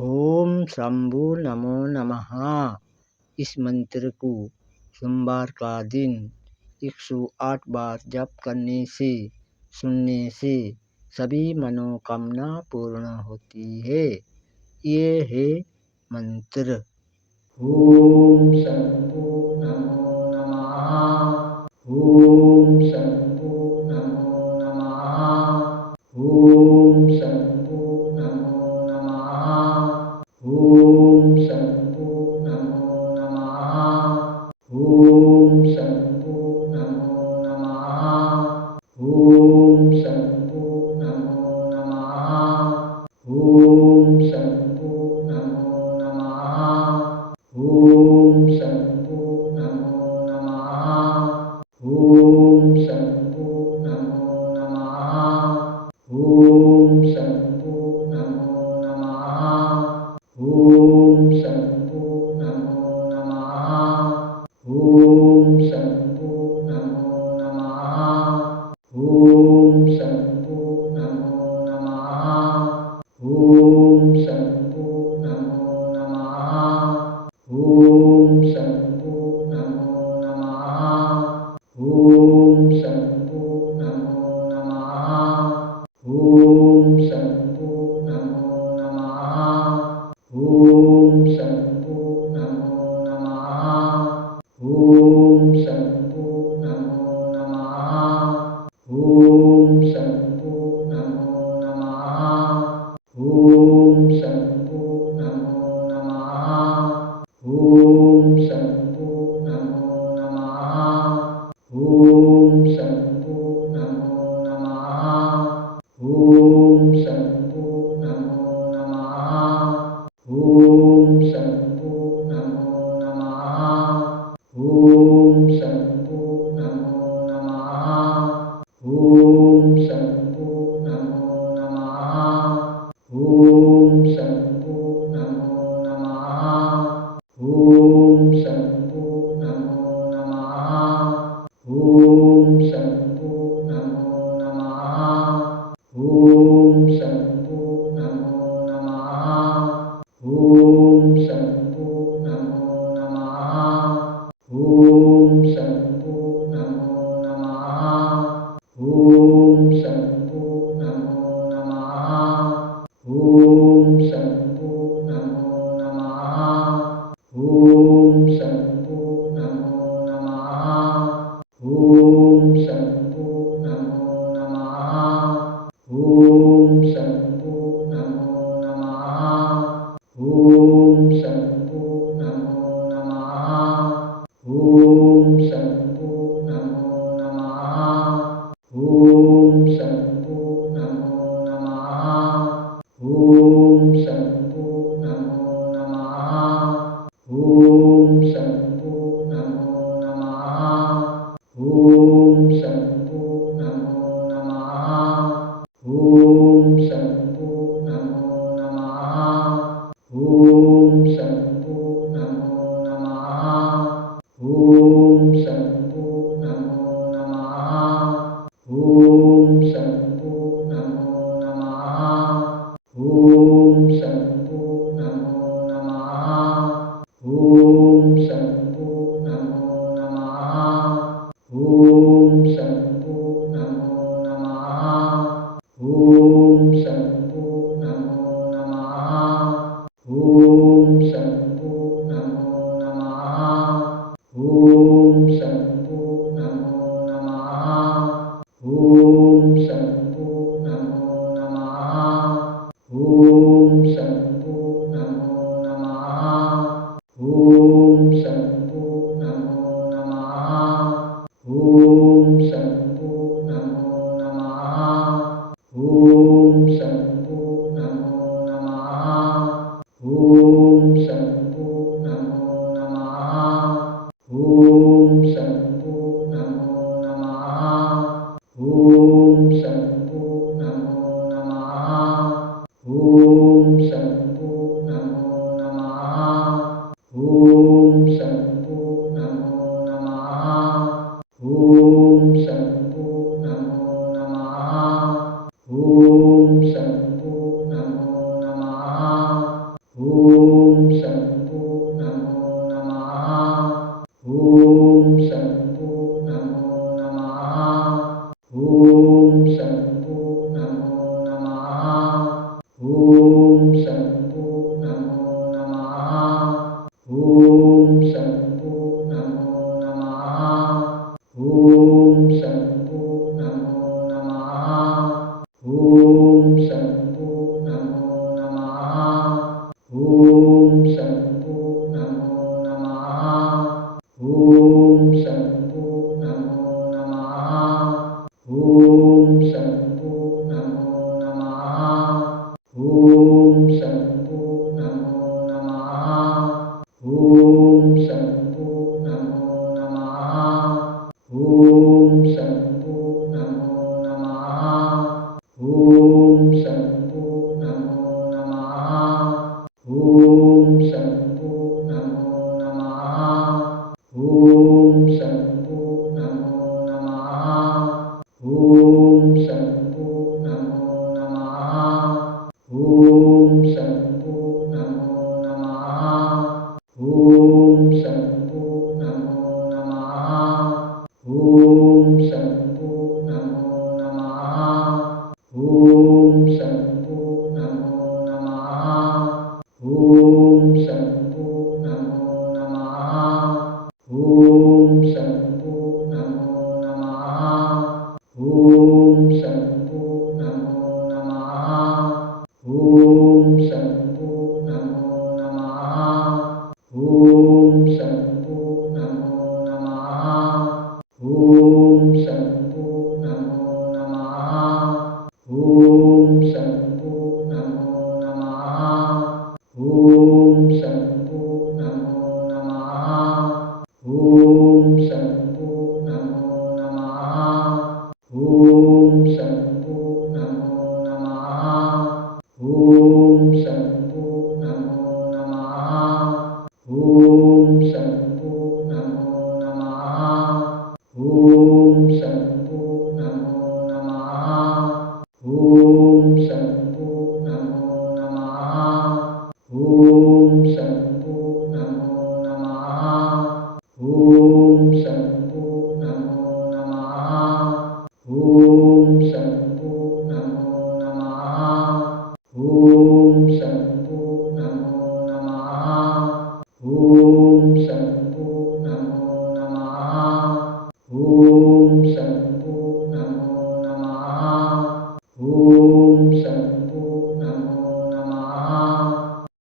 ओम शंभु नमो नमः। इस मंत्र को सोमवार का दिन एक सौ आठ बार जप करने से, सुनने से सभी मनोकामना पूर्ण होती है। ये है मंत्र। ओम शंभु नमो नमः। ओम